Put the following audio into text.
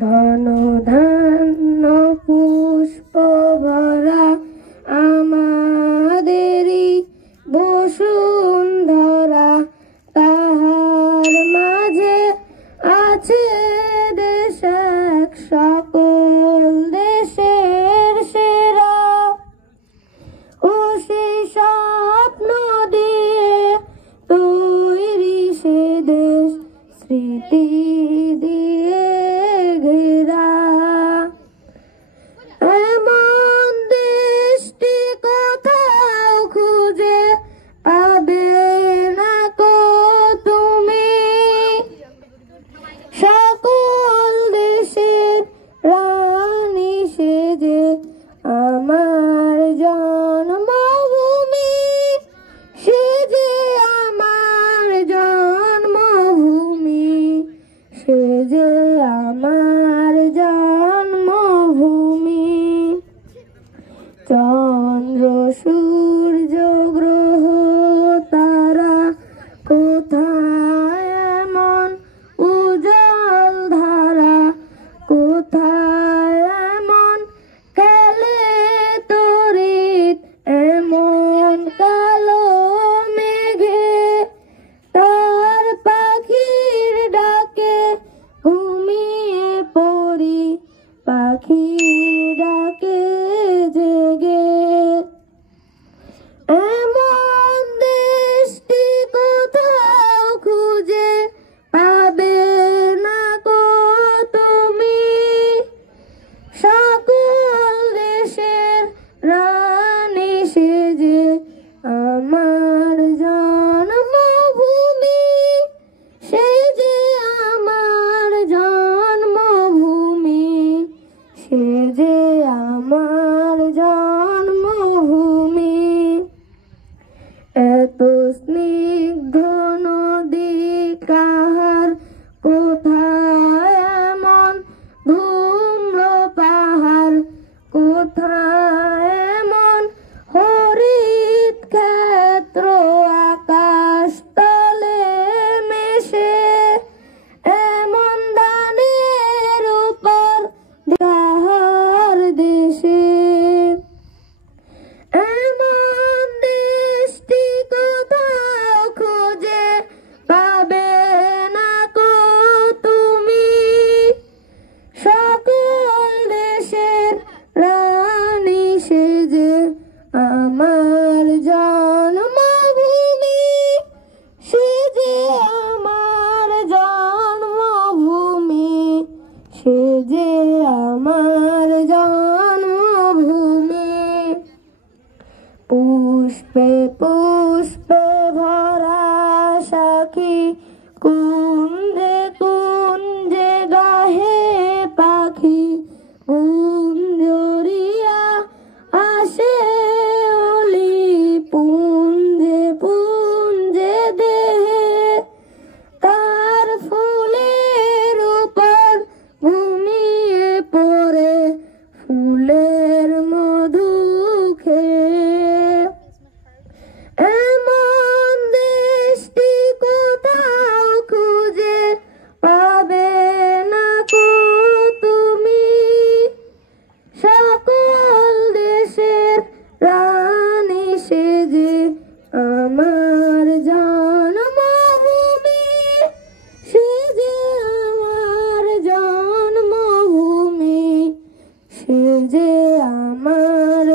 ধন ধান্য পুষ্প ভরা আমাদেরই বসুন্ধরা, তাহার মাঝে আছে দেশ এক সকল দেশের সেরা। ও সেই স্বপ্ন দিয়ে তৈরি সে দেশ, স্মৃতি দিয়ে ঘেরা। এমন দেশটি কোথাও খুঁজে পাবে না কো তুমি, সকল দেশের রানী সেজে আমার জন্মভূমি, সেজে আমার জন্মভূমি, সেজে আমার জন্মভূমি। চন্দ্র সূর্য গ্রহ তারা কোথায় এমন উজ্জ্বল ধারা, কোথায় এমন খেলে তড়িৎ এমন কালো মেঘে, তার পাখির ডাকে ঘুমিয়ে পড়ি, পাখির ডাকে জেগে। এমন দেশটি কোথাও খুঁজে পাবে না কো তুমি, সকল দেশের রানী সেজে আমার জন্মভূমি, সেজে আমার জন্মভূমি, সেজে আমার জন্মভূমি। এত স্নিগ্ধ নদী কাহার, কোথায় এমন ধূম্র পাহাড়, কোথায় এমন হরিত ক্ষেত্র আকাশ তলে মেশে, এমন ধানের উপর কাহার দেশে। এমন দেশটি কোথাও খুঁজে পাবে না কো তুমি, সকল দেশের রানী সেজে আমার জন্মভূমি, সেজে আমার জন্মভূমি, সেজে আমার জন্মভূমি। পুষ্পে পুষ্পে ভরা সাখী, কুঞ্জে কুঞ্জে গাহে পাখি, কুঞ্জরিয়া আসে অলি, পুঞ্জে পুঞ্জে দেহে তার ফুলের উপর ঘুমিয়ে পড়ে, ফুলের মধু খেয়ে। এমন দেশটি কোথাও খুঁজে পাবে না কো তুমি, সকল দেশের রানী সেজে আমার জন্মভূমি, সেজে আমার জন্মভূমি, সেজে আমার